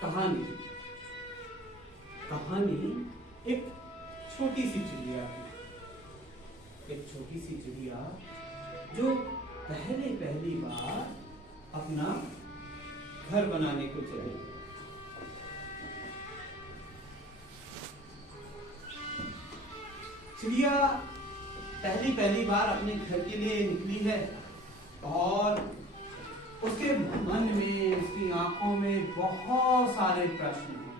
कहानी कहानी एक छोटी सी चिड़िया की। एक छोटी सी चिड़िया जो पहली बार अपना घर बनाने को चली। चिड़िया पहली बार अपने घर के लिए निकली है और उसके मन में, उसकी आंखों में बहुत सारे प्रश्न हैं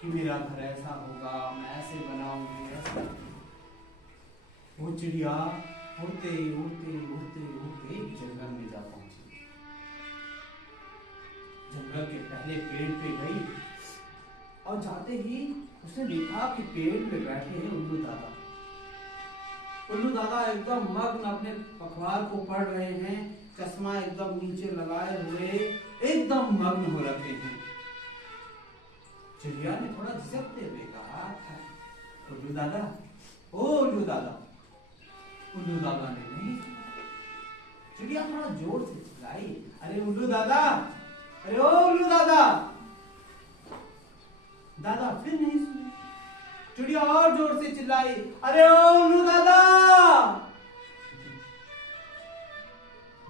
कि मेरा घर ऐसा होगा, मैं ऐसे बनाऊंगी, ऐसा। वो चिड़िया उड़ते उड़ते उड़ते उड़ते जंगल में जा पहुंची। जंगल के पहले पेड़ पे गई और जाते ही उसने देखा कि पेड़ पे बैठे हैं उल्लू दादा। उल्लू दादा एकदम मग्न अपने अखबार को पढ़ रहे हैं, चश्मा एकदम नीचे लगाए हुए एकदम मग्न हो रखे हैं। चिड़िया ने थोड़ा झिझकते हुए कहा, उल्लू दादा, ओ उल्लू दादा। उल्लू दादा ने नहीं सुना। चिड़िया थोड़ा जोर से चिल्लाई, अरे उल्लू दादा, अरे ओ उल्लू दादा। दादा फिर नहीं सुने। चिड़िया और जोर से चिल्लाई, अरे ओ उल्लू दादा।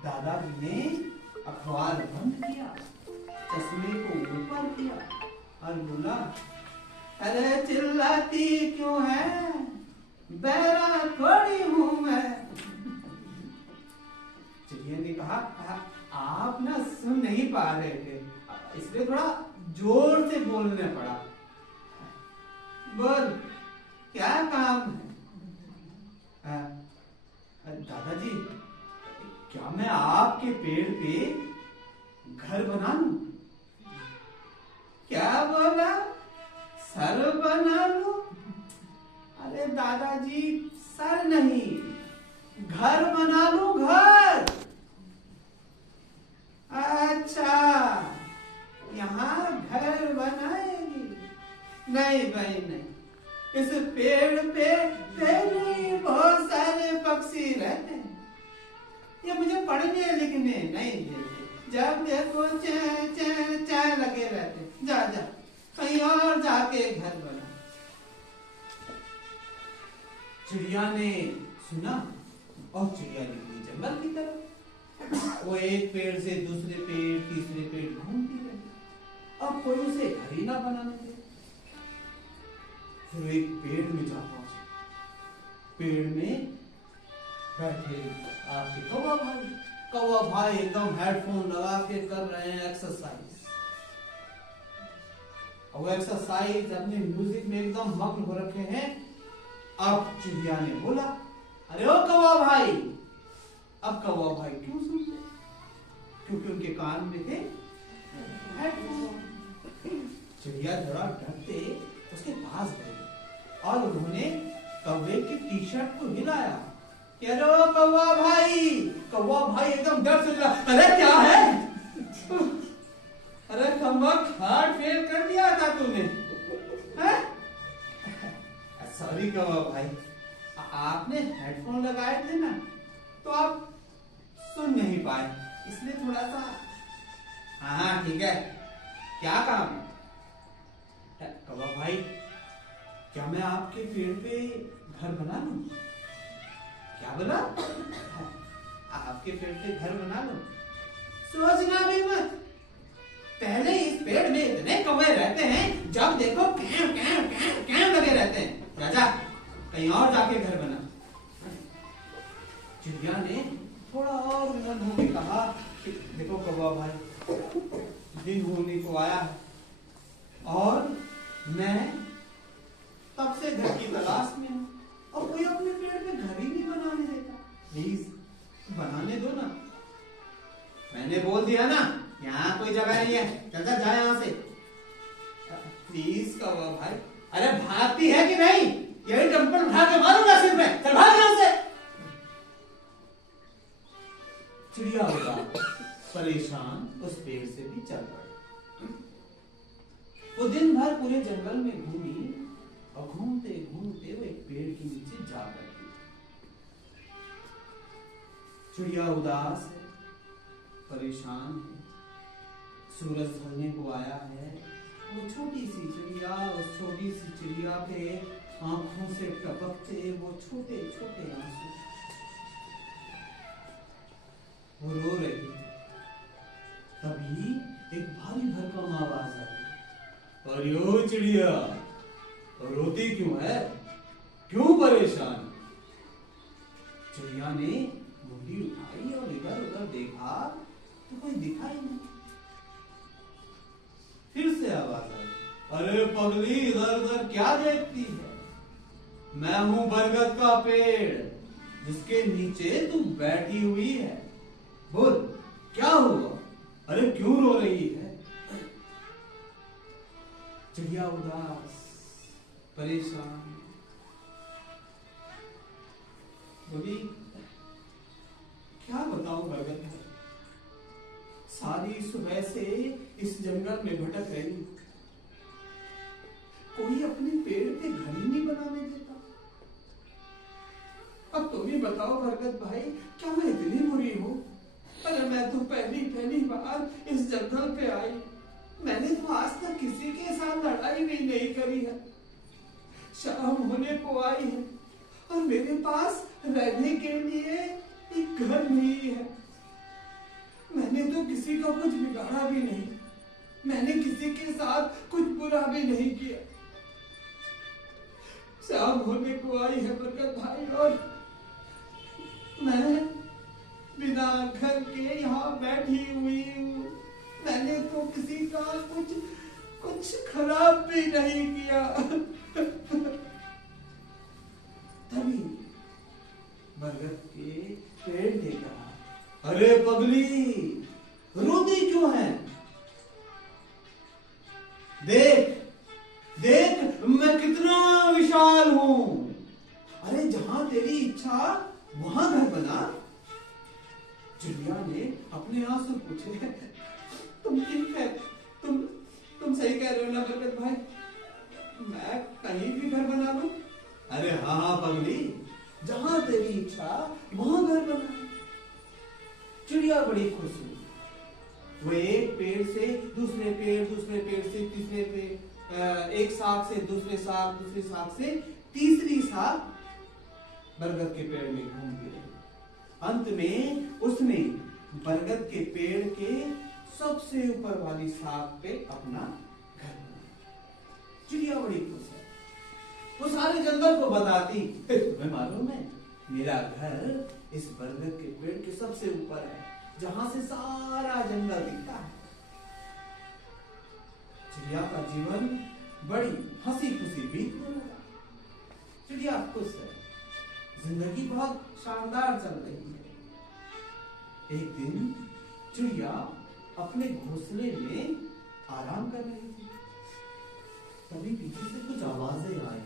दादाजी ने अखबार बंद किया, चश्मे को ऊपर किया और बोला, अरे चिल्लाती क्यों है, बहरा थोड़ी हूं मैं। चिड़िया ने कहा, आप ना सुन नहीं पा रहे थे, इसलिए थोड़ा जोर से बोलने पड़ा। बोल, क्या काम है? दादाजी, क्या मैं आपके पेड़ पे घर बना लूं? क्या बोला, सर बना लूं? अरे दादाजी, सर नहीं, घर बना लूं, घर। अच्छा, यहाँ घर बनाएगी? नहीं भाई नहीं, इस पेड़ पे पहले बहुत सारे पक्षी रहते हैं, ये मुझे पढ़ने लिखने नहीं देते, जब देखो चै चै चै लगे रहते। जा जा कहीं और जाके घर बना। चिड़िया ने सुना और चिड़िया निकली जंगल की तरफ। वो एक पेड़ से दूसरे पेड़, तीसरे पेड़ घूमती रही, अब कोई उसे घर ही ना बनाने दे। फिर एक पेड़ में जा पहुंचे। पेड़ में बैठे आपके कौवा भाई। कौवा भाई एकदम हेडफोन लगा के कर रहे हैं एक्सरसाइज। और वो एक्सरसाइज अपने म्यूजिक में एकदम मग्न हो रखे हैं। अब चिड़िया ने बोला, अरे ओ कौवा भाई। अब कौवा भाई क्यों सुनते? क्योंकि उनके कान में थे हेडफोन। चिड़िया थोड़ा डरते उसके पास गए और उन्होंने कौवे की टी शर्ट को हिलाया। अरे कौवा भाई। कौवा भाई एकदम डर से हिला, अरे क्या है? अरे कमबख्त, हार्ट फेल कर दिया था तूने। सॉरी कौवा भाई, आपने हेडफोन लगाए थे ना, तो आप सुन नहीं पाए, इसलिए थोड़ा सा। हाँ ठीक है, क्या काम है? कौवा भाई, क्या मैं आपके पेड़ पे घर बना लूं? क्या बोला? आपके पेड़ पे घर बना लूं? सोचना भी मत, पहले इस पेड़ में इतने कौवे रहते हैं, जब देखो कैं कैं कैं कैं लगे रहते हैं। राजा कहीं और जाके घर बना। चिड़िया ने थोड़ा और विनम्र होकर कहा कि देखो कौवा भाई, दिन होने को आया है और मैं तब से घर की तलाश में हूं और कोई अपने पेड़ पे घर ही नहीं बनाने देता। प्लीज बनाने दो ना। मैंने बोल दिया ना, यहाँ कोई जगह नहीं है, चलता जा यहाँ से। प्लीज कौवा भाई। अरे भागती है कि नहीं? यही डंपल उठा के मारूंगा सिर में, चल भाग यहाँ से। चिड़िया होगा परेशान उस पेड़ से भी चल पड़ी। वो दिन भर पूरे जंगल में घूमी और घूमते घूमते वो एक पेड़ के नीचे जा बैठी। चिड़िया उदास है, परेशान है, सूरज ढलने को आया है। वो छोटी सी चिड़िया, उस छोटी सी चिड़िया के आंखों से टपकते वो छोटे छोटे आंसू, वो रो रही है। तभी एक भारी भरकम आवाज आई, अरे ओ चिड़िया, रोती क्यों है, क्यों परेशान? चिड़िया ने मुंडी उठाई और इधर उधर देखा तो कोई दिखाई नहीं। फिर से आवाज आई, अरे पगली, इधर उधर क्या देखती है? मैं हूं बरगद का पेड़ जिसके नीचे तू बैठी हुई है। बोल, क्या हुआ? अरे क्यों रो रही है? चिड़िया उदास, परेशान बोली, क्या बताऊं बरगद, सारी सुबह से इस जंगल में भटक रही, कोई अपने पेड़ पे घर ही नहीं बनाने देता। अब तुम ही बताओ बरगद भाई, क्या मैं इतनी बुरी हूं? अरे मैं तो पहली बार इस जंगल पे आई, मैंने तो आज तक किसी के साथ लड़ाई भी नहीं करी है। शाम होने को आई है और मेरे पास रहने के लिए एक घर नहीं है। मैंने तो किसी का कुछ बिगाड़ा भी नहीं, मैंने किसी के साथ कुछ बुरा भी नहीं किया। शाम होने को आई है बरगद भाई, और मैं बिना घर के यहाँ बैठी हुई हूँ। मैंने तो किसी का कुछ खराब भी नहीं किया। तभी बरगद के पेड़ ने कहा, अरे पगली, रोती क्यों है? देख देख, मैं कितना विशाल हूं। अरे जहां तेरी इच्छा वहां घर बना। चिड़िया ने अपने आप से पूछे, तुम ठीक है? तुम सही कह रहे हो ना बरगद भाई? मैं कहीं भी घर बना लूं? अरे हाँ पगली, जहां तेरी इच्छा वहां घर बना। चिड़िया बड़ी खुश हुई। वो एक पेड़ से दूसरे पेड़, दूसरे पेड़ से तीसरे पेड़, एक साख से दूसरे साख, दूसरे साख से तीसरी साख बरगद के पेड़ में घूमती रही। अंत में उसने बरगद के पेड़ के सबसे ऊपर वाली साख पे अपना घर बनाया। चिड़िया बड़ी खुश है। वो सारे जंगल को बताती, तुम्हें मालूम है, मेरा घर इस बरगद के पेड़ के सबसे ऊपर है, जहां से सारा जंगल दिखता है। चिड़िया का जीवन बड़ी हंसी खुशी बीतने लगा। चिड़िया खुश है, जिंदगी बहुत शानदार चल रही है। एक दिन चिड़िया अपने घोंसले में आराम कर रही थी। तभी पीछे से कुछ आवाजें आई,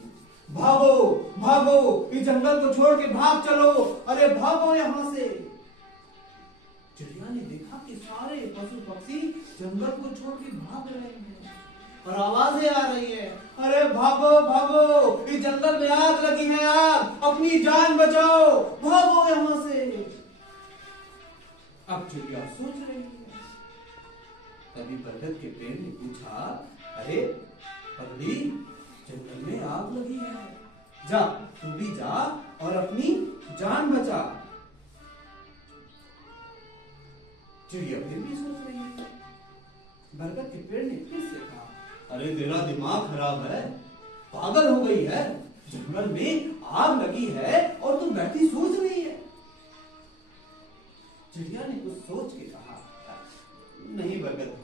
भागो भागो, इस जंगल को छोड़ के भाग चलो, अरे भागो यहां से। चिड़िया ने देखा कि सारे पशु पक्षी जंगल को छोड़ के भाग रहे हैं और आवाजें आ रही है, अरे भागो भागो, इस जंगल में आग लगी है, आग, अपनी जान बचाओ, भागो यहां से। अब चिड़िया सोच रही है। तभी बरगद के पेड़ ने पूछा, अरे पगली, जंगल में आग लगी है, जा तू भी जा और अपनी जान बचा। चिड़िया फिर भी सोच रही है। बरगद के पेड़ ने फिर से कहा, अरे तेरा दिमाग खराब है, पागल हो गई है, जंगल में आग लगी है और तू बैठी सोच रही है। चिड़िया ने कुछ सोच के कहा, नहीं बरगद,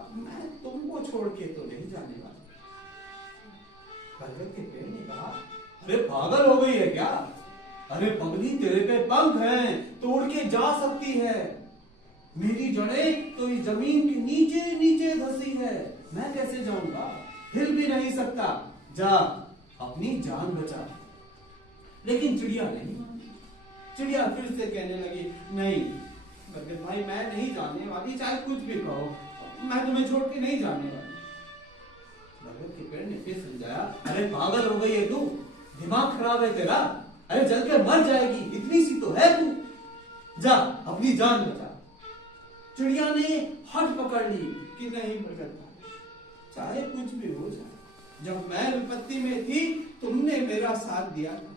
अब मैं तुमको छोड़ के तो नहीं जाने वाली। बरगद के पेड़ ने कहा, अरे पागल हो गई है क्या? अरे पगली, तेरे पे पंख हैं, तोड़ के जा सकती है। मेरी जड़ें तो इस जमीन के नीचे नीचे धसी है, मैं कैसे जाऊंगा, हिल भी नहीं सकता, जा अपनी जान बचा। लेकिन चिड़िया नहीं मानी। चिड़िया फिर से कहने लगी, नहीं बरगद भाई, मैं नहीं जाने वाली, चाहे कुछ भी कहो, मैं तुम्हें छोड़ के नहीं जाने वाली। बरगद के पेड़ ने फिर समझाया, अरे पागल हो गई है तू, दिमाग खराब है तेरा, अरे जल के मर जाएगी, इतनी सी तो है तू, जा अपनी जान बचा। चिड़िया ने हट पकड़ ली कि नहीं बरगद भाई, चाहे कुछ भी हो जाए, जब मैं विपत्ति में थी तुमने मेरा साथ दिया था,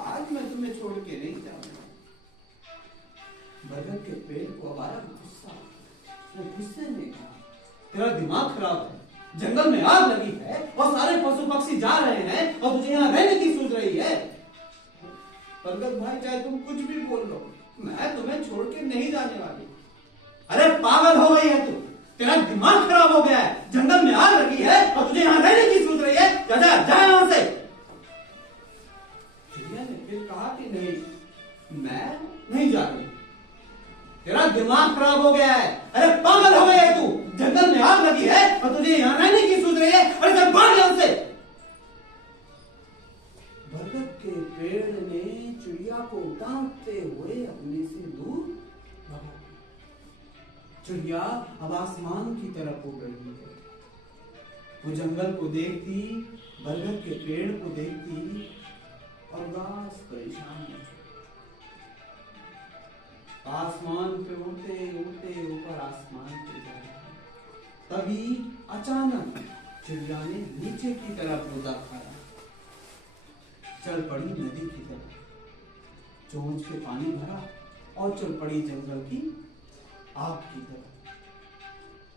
आज मैं तुम्हें छोड़ के नहीं जाऊंगा। बरगद के पेड़ को अब आया गुस्सा, गुस्से में कहा, तेरा दिमाग खराब है, जंगल में आग लगी है और सारे पशु पक्षी जा रहे हैं और तुझे यहाँ रहने की सोच रही है। बरगद भाई चाहे तुम कुछ भी बोल लो, मैं तुम्हें छोड़ के नहीं जाने वाली। अरे पागल हो गई है तू, तेरा दिमाग खराब हो गया है, जंगल में आग लगी है और तुझे यहाँ रहने की सोच रही है, जा जा जा यहाँ से। चिड़िया ने फिर कहा कि नहीं, मैं नहीं जा रही, तेरा दिमाग खराब हो गया है, अरे पागल हो गया है तू, जंगल में आग लगी है और तुझे यहाँ रहने की सोच रही है, अरे चल भाग यहाँ से। बरगद के पेड़ ने चिड़िया को डांटते हुए अपने से दूर भगा। चिड़िया अब आसमान की तरफ उड़ रही है, वो जंगल को देखती, बरगद के पेड़ को देखती और बस परेशान हो। आसमान पे उड़ते उड़ते ऊपर आसमान पे जा रहे, तभी अचानक चिड़िया ने नीचे की तरफ रोदा खाया, चल पड़ी नदी की तरफ, चोंच पे पानी भरा और चल पड़ी जंगल की आग की तरफ।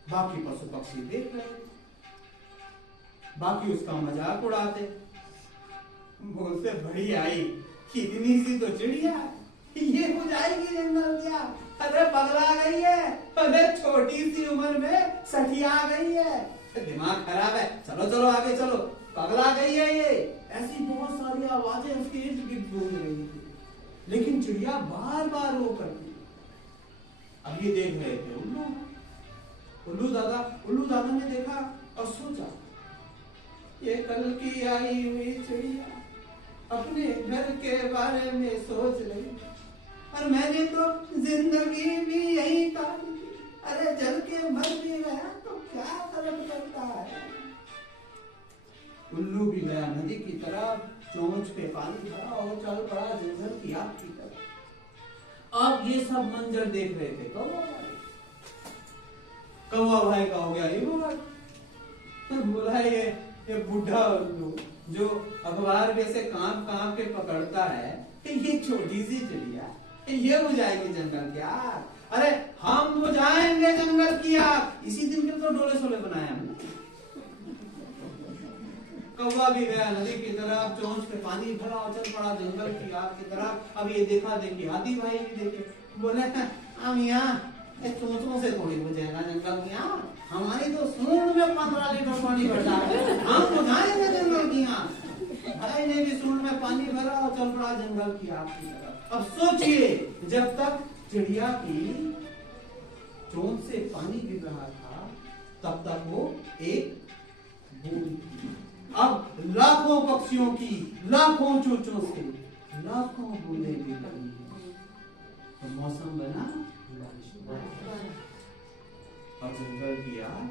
बाकी पशु पक्षी देख रहे, बाकी उसका मजाक उड़ाते, बोलते बड़ी आई, इतनी सी तो चिड़िया, ये हो जाएगी जंगल क्या, अरे पगला गई है, अरे छोटी सी उम्र में सठिया गई है, दिमाग खराब है, चलो चलो आगे चलो, पगला गई है ये। ऐसी बहुत सारी आवाजें उसके इर्द गिर्द गूंज रही थी, लेकिन चिड़िया बार बार वो करती। अब ये देख रहे थे उल्लू दादा ने देखा और सोचा, ये कल की आई हुई चिड़िया अपने घर के बारे में सोच रही, और मैंने तो जिंदगी भी यही काटी, अरे जल के मर भी गया तो क्या फर्क पड़ता है। उल्लू भी गया नदी की तरफ, चोंच पे पानी भरा और चल पड़ा जंगल की आग की तरफ। अब ये सब मंजर देख रहे थे कौवा भाई का हो गया ये बोला ये बुढ़ा उल्लू जो अखबार में से कांप कांप के पकड़ता है, ये छोटी सी चिड़िया ये बुझाएगी जंगल की आग, अरे हम बुझाएंगे जंगल की आग। इसी दिन के तो डोले सोले बनाए हमने। कौवा भी गया नदी की तरफ, चोंच पे पानी भरा और चल पड़ा जंगल की आग की तरफ। अब ये देखा देखी हाथी भाई भी देखे, बोले हम यहाँ चोंचों से थोड़ी बुझेगा जंगल की आग, हमारी तो सूंड में 15 लीटर पानी भर जाए, हम बुझाएंगे जंगल की आग। भाई ने भी सूंड में पानी भरा और चल पड़ा जंगल की आग की तरफ। अब सोचिए, जब तक चिड़िया की चोंच से पानी गिर रहा था तब तक वो एक बूंद थी, अब लाखों पक्षियों की लाखों चोंचों से लाखों बूंदें गिर रही हैं, तो मौसम बना और जंगल की आग